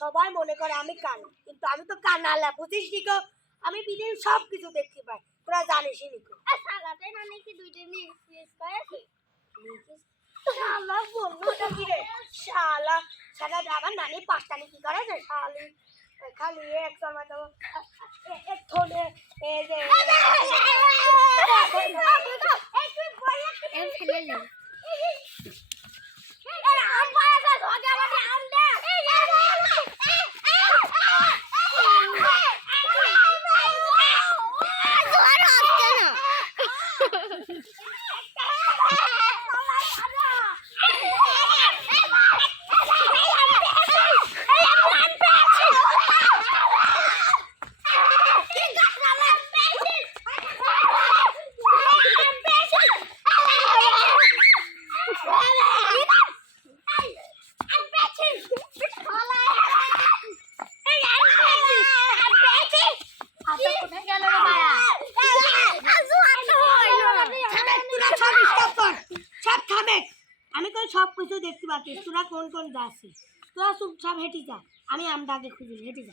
সবাই মনে করে আমি কানা, কিন্তু আমি তো কানা না, বুঝিস নিকো? আমি পৃথিবীর সব কিছু দেখতে পাই, তোরা জানিসই নিকো। শালা বন্ধুটা কি রে? শালা সারা আমার নানি পাঁচটানি কি করে যে শালি খালি এক সময় তো এক থনে এই যে আমি তো সব কিছু দেখতে পাচ্ছি, তোরা কোন কোন যাচ্ছিস? তোরা চুপচাপ হেঁটে যা, আমি আমটা আগে খুঁজি, হেঁটে যা।